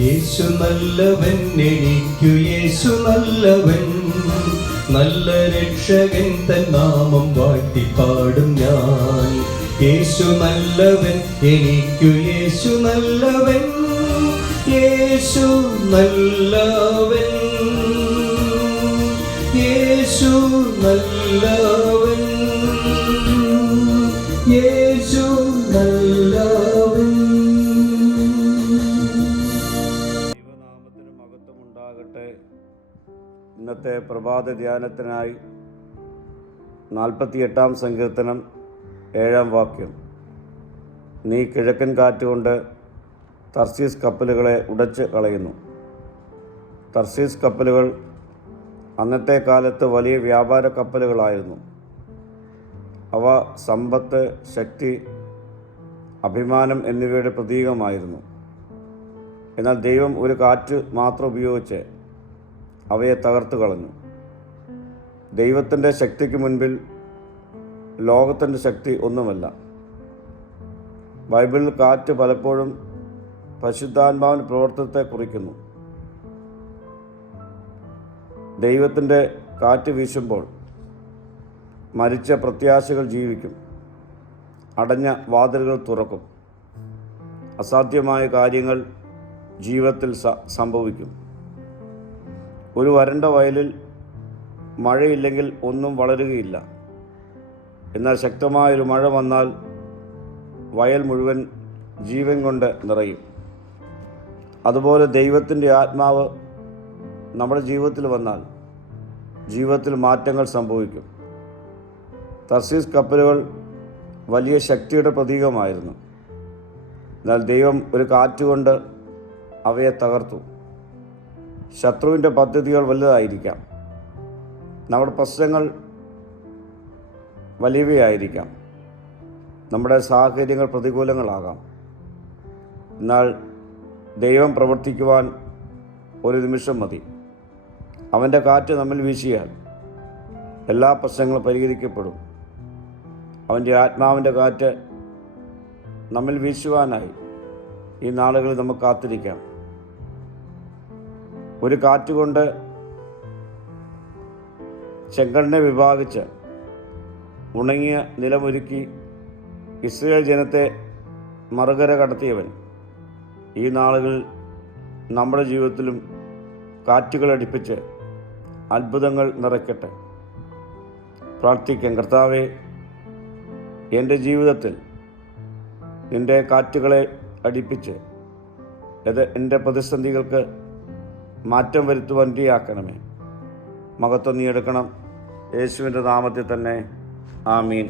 യേശു നല്ലവൻ, എനിക്കു യേശു നല്ലവൻ, നല്ല രക്ഷകൻ തൻ നാമം വാഴ്ത്തി പാടും ഞാൻ. യേശു നല്ലവൻ, എനിക്കു യേശു നല്ലവൻ, യേശു നല്ലവൻ, യേശു നല്ലവൻ, യേശു നല്ലവൻ. ദൈവനാമത്തിന് മഹത്വമുണ്ടാകട്ടെ. ഇന്നത്തെ പ്രഭാത ധ്യാനത്തിനായി 48-ാം സങ്കീർത്തനം 7-ാം വാക്യം. നീ കിഴക്കൻ കാറ്റുകൊണ്ട് തർശീസ് കപ്പലുകളെ ഉടച്ച് കളയുന്നു. തർശീസ് കപ്പലുകൾ അന്നത്തെ കാലത്ത് വലിയ വ്യാപാര കപ്പലുകളായിരുന്നു. അവ സമ്പത്ത്, ശക്തി, അഭിമാനം എന്നിവയുടെ പ്രതീകമായിരുന്നു. എന്നാൽ ദൈവം ഒരു കാറ്റ് മാത്രം ഉപയോഗിച്ച് അവയെ തകർത്തു കളഞ്ഞു. ദൈവത്തിൻ്റെ ശക്തിക്ക് മുൻപിൽ ലോകത്തിൻ്റെ ശക്തി ഒന്നുമല്ല. ബൈബിളിൽ കാറ്റ് പലപ്പോഴും പരിശുദ്ധാത്മാവിൻ്റെ പ്രവർത്തനത്തെ കുറിക്കുന്നു. ദൈവത്തിൻ്റെ കാറ്റ് വീശുമ്പോൾ മരിച്ച പ്രത്യാശകൾ ജീവിക്കും, അടഞ്ഞ വാതിലുകൾ തുറക്കും, അസാധ്യമായ കാര്യങ്ങൾ ജീവിതത്തിൽ സംഭവിക്കും. ഒരു വരണ്ട വയലിൽ മഴയില്ലെങ്കിൽ ഒന്നും വളരുകയില്ല. എന്നാൽ ശക്തമായൊരു മഴ വന്നാൽ വയൽ മുഴുവൻ ജീവൻ കൊണ്ട് നിറയും. അതുപോലെ ദൈവത്തിൻ്റെ ആത്മാവ് നമ്മുടെ ജീവിതത്തിൽ വന്നാൽ ജീവിതത്തിൽ മാറ്റങ്ങൾ സംഭവിക്കും. തർശീസ് കപ്പലുകൾ വലിയ ശക്തിയുടെ പ്രതീകമായിരുന്നു. എന്നാൽ ദൈവം ഒരു കാറ്റുകൊണ്ട് അവയെ തകർത്തു. ശത്രുവിൻ്റെ പദ്ധതികൾ വലുതായിരിക്കാം, നമ്മുടെ പ്രശ്നങ്ങൾ വലിയവയായിരിക്കാം, നമ്മുടെ സാഹചര്യങ്ങൾ പ്രതികൂലങ്ങളാകാം. എന്നാൽ ദൈവം പ്രവർത്തിക്കുവാൻ ഒരു നിമിഷം മതി. അവൻ്റെ കാറ്റ് നമ്മിൽ വീശിയാൽ എല്ലാ പ്രശ്നങ്ങളും പരിഹരിക്കപ്പെടും. അവൻ്റെ ആത്മാവിൻ്റെ കാറ്റ് നമ്മിൽ വീശുവാനായി ഈ നാളുകളിൽ നമുക്ക് കാത്തിരിക്കാം. ഒരു കാറ്റുകൊണ്ട് ചെങ്കടലിനെ വിഭാഗിച്ച് ഉണങ്ങിയ നിലമൊരുക്കി ഇസ്രായേൽ ജനത്തെ മറുകര കടത്തിയവൻ ഈ നാളുകളിൽ നമ്മുടെ ജീവിതത്തിലും കാറ്റുകൾ അടിപ്പിച്ച് അത്ഭുതങ്ങൾ നിറയ്ക്കട്ടെ. പ്രാർത്ഥിക്കാം. കർത്താവേ, എൻ്റെ ജീവിതത്തിൽ നിൻ്റെ കാറ്റുകളെ അടിപ്പിച്ച് എൻ്റെ പ്രതിസന്ധികൾക്ക് മാറ്റം വരുത്തുവാൻ ഇടയാക്കണമേ. മഹത്വം നീ എടുക്കണം. യേശുവിൻ്റെ നാമത്തിൽ തന്നെ. ആമീൻ.